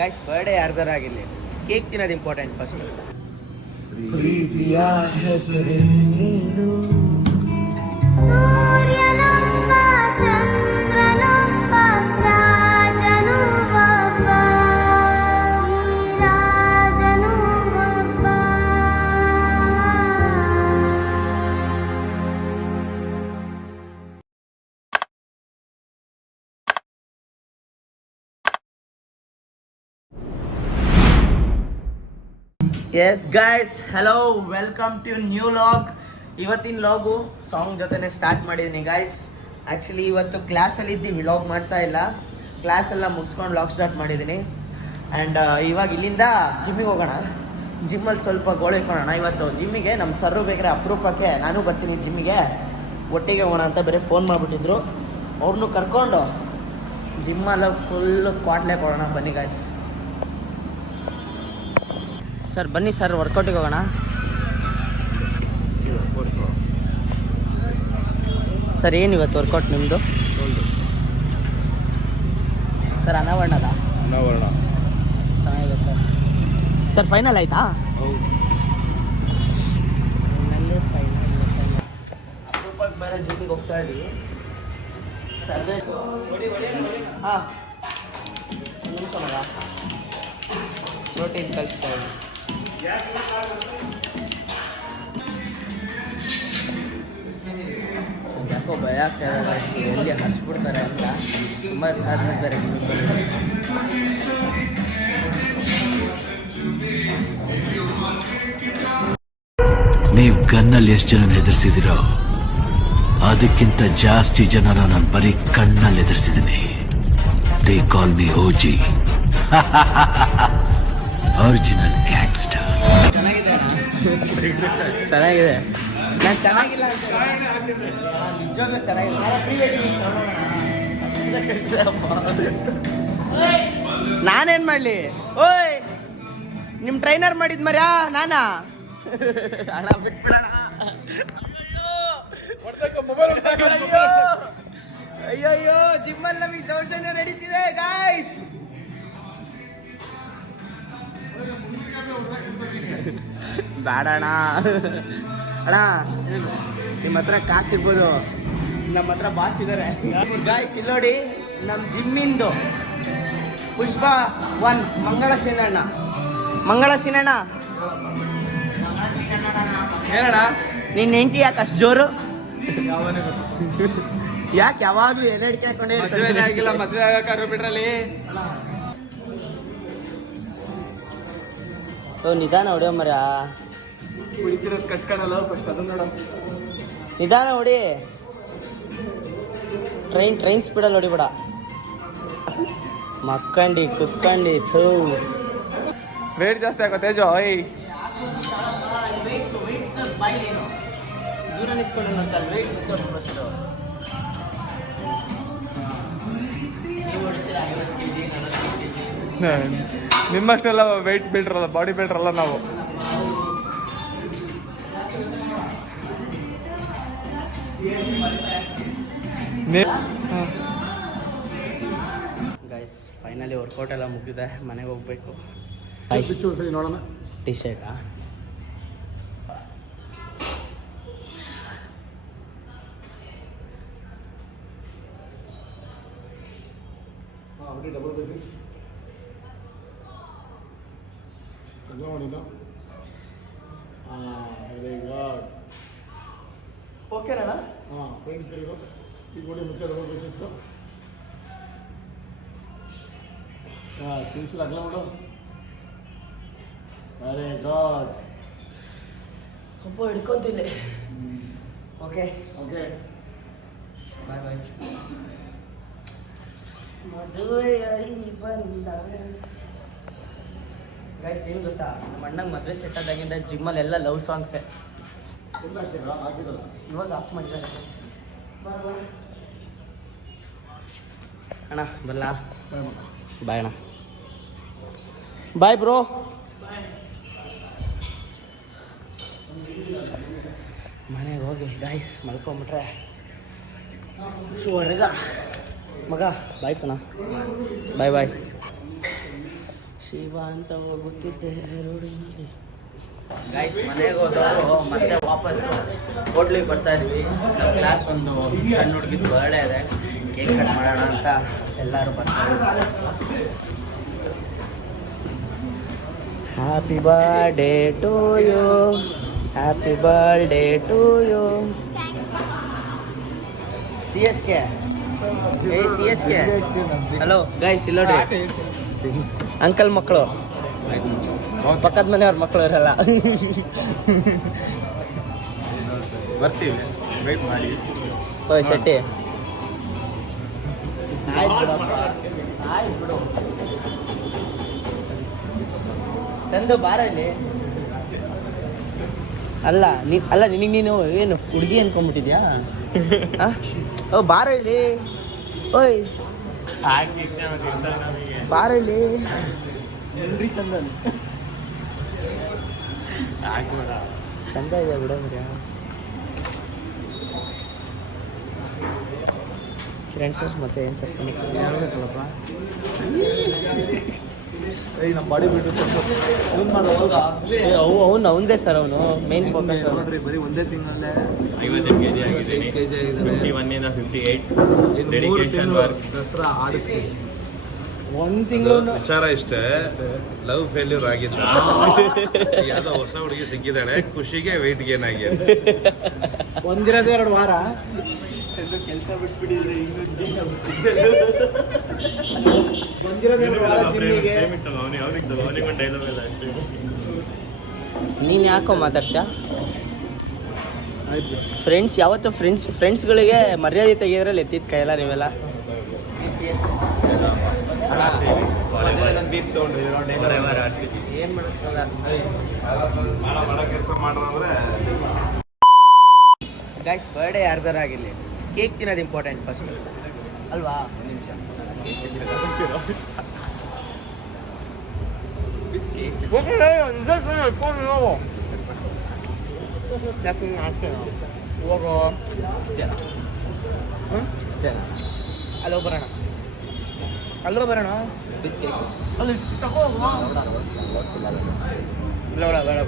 Guys birthday ಯಾರ್ದಾರ ಆಗಿರಲಿ cake ತಿನ್ನೋದು important first. ಪ್ರೀತಿಯ ಹೆಸರೇ ನೀನು, ಸೂರ್ಯನೊಬ್ಬ ಚಂದ್ರನೊಬ್ಬ ರಾಜನು ಒಬ್ಬ, ಈ ರಾಜನು ಒಬ್ಬ. Yes guys, hello, welcome to new vlog. ಇವತ್ತಿನ ಲಾಗು ಸಾಂಗ್ ಜೊತೆನೇ ಸ್ಟಾರ್ಟ್ ಮಾಡಿದ್ದೀನಿ ಗೈಸ್. ಆ್ಯಕ್ಚುಲಿ ಇವತ್ತು ಕ್ಲಾಸಲ್ಲಿದ್ದು ವ್ಲಾಗ್ ಮಾಡ್ತಾ ಇಲ್ಲ, ಕ್ಲಾಸೆಲ್ಲ ಮುಗಿಸ್ಕೊಂಡು ಲಾಗ್ ಸ್ಟಾರ್ಟ್ ಮಾಡಿದ್ದೀನಿ. ಆ್ಯಂಡ್ ಇವಾಗ ಇಲ್ಲಿಂದ ಜಿಮ್ಮಿಗೆ ಹೋಗೋಣ. ಜಿಮ್ಮಲ್ಲಿ ಸ್ವಲ್ಪ ಗೋಳೆ ಇಟ್ಕೊಳ್ಳೋಣ. ಇವತ್ತು ಜಿಮ್ಮಿಗೆ ನಮ್ಮ ಸರ್ರು ಬೇಕಾದ್ರೆ ಅಪರೂಪಕ್ಕೆ ನಾನು ಬರ್ತೀನಿ ಜಿಮ್ಮಿಗೆ, ಒಟ್ಟಿಗೆ ಹೋಗೋಣ ಅಂತ ಬೇರೆ ಫೋನ್ ಮಾಡಿಬಿಟ್ಟಿದ್ರು. ಅವ್ರನ್ನೂ ಕರ್ಕೊಂಡು ಜಿಮ್ಮೆಲ್ಲ ಫುಲ್ಲು ಕ್ವಾಟ್ಲೆ ಕೊಡೋಣ. ಬನ್ನಿ ಗೈಸ್. ಸರ್ ಬನ್ನಿ ಸರ್, ವರ್ಕೌಟಿಗೆ ಹೋಗೋಣ. ಸರ್ ಏನು ಇವತ್ತು ವರ್ಕೌಟ್ ನಿಮ್ಮದು? ಸರ್ ಅನಾವರಣದ ಚೆನ್ನಾಗಿದೆ ಸರ್. ಸರ್ ಫೈನಲ್ ಆಯಿತಾ? ಅಪರೂಪಕ್ಕೆ ಬೇರೆ ಜಿಮ್ಮಿಗೆ ಹೋಗ್ತಾ ಇದ್ದೀವಿ. ಸರ್ ಹಾಂ ನಿಮಿಷ ಮಗ, ಪ್ರೋಟೀನ್ ಕಳಿಸ್ತಾ ಇದ್ದೀವಿ. ಯಾಕೋ ಭಯ ಆಗ್ತಾಯಿದೆ ಎಲ್ಲಿ ಹರಿಸ್ಬಿಡ್ತಾರೆ ಅಂತ. ಸುಮಾರು ಸಾಧನೆ ಬೇರೆ. ನೀವು ಗನ್ನಲ್ಲಿ ಎಷ್ಟು ಜನ ಹೆದರ್ಸಿದಿರೋ ಅದಕ್ಕಿಂತ ಜಾಸ್ತಿ ಜನರ ನಾನು ಬರೀ ಕಣ್ಣಲ್ಲಿ ಹೆದರ್ಸಿದ್ದೀನಿ. They call me OG, original gangster. ಚೆನ್ನಾಗಿದೆ. ನಾನು ಚೆನ್ನಾಗಿಲ್ಲ ನಿಜವಾಗ್ಲೂ ಚೆನ್ನಾಗಿಲ್ಲ. ನಾನೇನು ಮಾಡಲಿ? ಓಯ್, ನಿಮ್ಮ ಟ್ರೈನರ್ ಮಾಡಿದ್ ಮರ್ಯಾ ನಾನಾ? ಹಣ ಬಿಟ್ಬಿಡೋಣ. ಅಯ್ಯಯ್ಯೋ, ಜಿಮ್ಮಲ್ಲಿ ನಮಗೆ ದೌರ್ಜನ್ಯ ನಡೀತಿದೆ ಗಾಯ್ಸ್. ಬೇಡ ಅಣ್ಣ. ಅಣ್ಣ ನಿಮ್ಮ ಹತ್ರ ಕಾಸು ಇರ್ಬೋದು, ನಮ್ಮ ಹತ್ರ ಬಾಸ್ ಇದ್ದಾರೆ ಗಾಯ್ಸ್. ಇಲ್ಲಿ ನೋಡಿ ನಮ್ಮ ಜಿಮ್ಮಿಂದು ಪುಷ್ಪ 1 ಮಂಗಳ ಸಿನಣ್ಣ. ಮಂಗಳ ಸಿನಣ್ಣ ಹೇಳಣ್ಣ, ನಿನ್ನ ಹೆಂಡತಿ ಯಾಕೆ ಅಷ್ಟು ಜೋರು? ಯಾಕೆ ಯಾವಾಗಲೂ ಎಲೆ ಅಡಿಕೆ ಹಾಕೊಂಡೇ ಮದುವೆ ಆಗಿಲ್ಲ? ಮದುವೆ ಆಗಕ್ಕಾರು ಬಿಡ್ರಲ್ಲಿ. ನಿಧಾನ ಹೊಡಿಯೋ ಮರ, ಕುಡಿತಿರೋದು ಕಟ್ಕೊಳಲ್ಲ ಫಸ್ಟ್ ಅದನ್ನ ನೋಡ. ನಿಧಾನ ಹೊಡಿ, ಟ್ರೈನ್ ಸ್ಪೀಡಲ್ಲಿ ಹೊಡಿಬೇಡ. ಮಕ್ಕಂಡಿ ಕುತ್ಕಂಡಿ ಥೂ. ವೇಟ್ ಜಾಸ್ತಿ ಆಗೋ ತೇಜು. ದೂರ ನಿಂತ್ಕೊಂಡು ವೇಟ್ ಫಸ್ಟು. ನಿಮ್ಮಷ್ಟೆಲ್ಲ ವೆಯ್ಟ್ ಬಿಲ್ಡ್ರಲ್ಲ, ಬಾಡಿ ಬಿಲ್ಡ್ರಲ್ಲ ನಾವು. ಗೈಸ್ ಫೈನಲಿ ವರ್ಕೌಟ್ ಎಲ್ಲ ಮುಗಿದಿದೆ, ಮನೆಗೆ ಹೋಗ್ಬೇಕು. ನೋಡೋಣ. ಟಿ ಶರ್ಟಾ? ಡಬಲ್ ಬೇಸಿಕ್ಸ್ ಓಕೆ ಅಣ್ಣ. ಹಾಂ, ಫ್ರೆಂಡ್ಸ್ ಈಗ ನೋಡಿ ಮುಖ್ಯ ಡಬಲ್ ಬೇಸಿಕ್ಸು. ಹಾಂ, ಸಿಲ್ಸಿಲ್ ಅಗಲ ಮಾಡು. Very good. ಅಪ್ಪ ಹಿಡ್ಕೊಂತಿಲ್ಲ. ಓಕೆ ಓಕೆ, ಬಾಯ್ ಬಾಯ್. ಮದುವೆ ಗೈಸ್ ಏನು ಗೊತ್ತಾ, ನಮ್ಮ ಅಣ್ಣಂಗೆ ಮದುವೆ ಸೆಟ್ ಆದಾಗಿಂದ ಜಿಮ್ಮಲ್ಲಿ ಎಲ್ಲ ಲವ್ ಸಾಂಗ್ಸೇ. ಇವಾಗ ಆಫ್ ಮಾಡಿದ್ದಾರೆ ಗೈಸ್. ಅಣ್ಣ ಬಲ್ಲ. ಬಾಯ್ ಅಣ್ಣ. Bye bro. ಮನೆಗೆ ಹೋಗಿ ಗೈಸ್ ಮಲ್ಕೊಂಬಿಟ್ರೆ ಸ್ವರ್ಗ. ಮಗ ಬಾಯ್ ಕಣ, ಬಾಯ್ ಬಾಯ್. ಶಿವ ಅಂತ ಹೋಗುತ್ತಿದ್ದೆ ರೋಡಿನಲ್ಲಿ. ಗೈಸ್ ಮನೆಗೆ ಹೋದವರು ಮತ್ತೆ ವಾಪಸ್ಸು ಹೋಟ್ಲಿಗೆ ಬರ್ತಾ ಇದ್ವಿ. ನಮ್ಮ ಕ್ಲಾಸ್ ಒಂದು ಸಣ್ಣ ಹುಡುಗಿದ್ದು ಬರ್ಡೇ ಇದೆ, ಕೇಕ್ ಕಟ್ ಮಾಡೋಣ ಅಂತ ಎಲ್ಲರೂ ಬರ್ತಾ ಇದ್ದಾರೆ. Happy birthday to you, happy birthday to you. C S K hello guys, ಇಲ್ಲ ನೋಡ್ರಿ ಅಂಕಲ್ ಮಕ್ಕಳು, ಪಕ್ಕದ ಮನೆಯವ್ರ ಮಕ್ಕಳು ಇರಲ್ಲ. ಬರ್ತೀವಿ, ವೇಟ್ ಮಾಡಿ. ಓಯ್ ಶೆಟ್ಟಿ, ಬಿಡು ಚಂದು ಬಾರ ಇಲ್ಲಿ. ಅಲ್ಲ ನಿನಗೆ ನೀನು ಏನು ಹುಡುಗಿ ಅನ್ಕೊಂಡ್ಬಿಟ್ಟಿದ್ಯಾ? ಓ ಬಾರ ಇಲ್ಲಿ, ಓಯ್ ಬಾರ ಇಲ್ಲಿ. ಚಂದನ್ ಚಂದ ಇದೆ ಬಿಡ. ಫ್ರೆಂಡ್ಸ್ ಮತ್ತೆ ಏನು ಸರ್ ಸಮಸ್ಯೆ ಹೇಳ್ಬೇಕಲ್ಲಪ್ಪ. ನಮ್ಮ ಬಾಡಿ ಬಿಟ್ಟು ಅವನದೇ ಸರ್, ಅವನು ಮೇನ್ ಫೋಕಸ್. ಬರೀ ಒಂದೇ ತಿಂಗಳಲ್ಲೇ 58 kg ಆಗಿದ್ದಾರೆ. 51 ಇಂದ 58 ಡೆಡಿಕೇಶನ್ ವರ್ಕ್. ದಸರಾ ಆಡಿಸ್ತೀವಿ. ಒಂದು ತಿಂಗಳು ವಿಚಾರ ಇಷ್ಟೇ, ಲವ್ ಫೇಲ್ಯೂರ್ ಆಗಿದ್ದ ಯಾವ್ದೋ ಹೊಸ ಹುಡುಗಿ ಸಿಕ್ಕಿದ್ದಾಳೆ, ಖುಷಿಗೆ ವೆಯ್ಟ್ ಗೇನ್ ಆಗಿದೆ. ಒಂದಿರೋದು 2 ವಾರ ಕೆಲಸ ಬಿಟ್ಬಿಟ್ಟಿದ್ರೆ ನೀನು ಯಾಕೋ ಮಾತಾಡ್ತೀಯ? ಫ್ರೆಂಡ್ಸ್ ಯಾವತ್ತು ಫ್ರೆಂಡ್ಸ್ಗಳಿಗೆ ಮರ್ಯಾದೆ ತೆಗೆಯೋದ್ರಲ್ಲಿ ಎತ್ತಿದ ಕೈಯಲ್ಲ ನೀವೆಲ್ಲ. ಏನು ಕೆಲಸ ಮಾಡ್ರೆ ಗೈಸ್, ಬರ್ಡೇ ಯಾರ್ದಾರ ಆಗಿರಲಿ, ಕೇಕ್ ತಿನ್ನೋದು ಇಂಪಾರ್ಟೆಂಟ್ ಫಸ್ಟ್ ಅಲ್ವಾ? ಅಲ್ಲೋ ಬರೋಣ, ಅಲ್ಲೋ ಬರೋಣ. ಅಲ್ಲಿ ತಗೋ ಬೇಡ ಬೇಡ.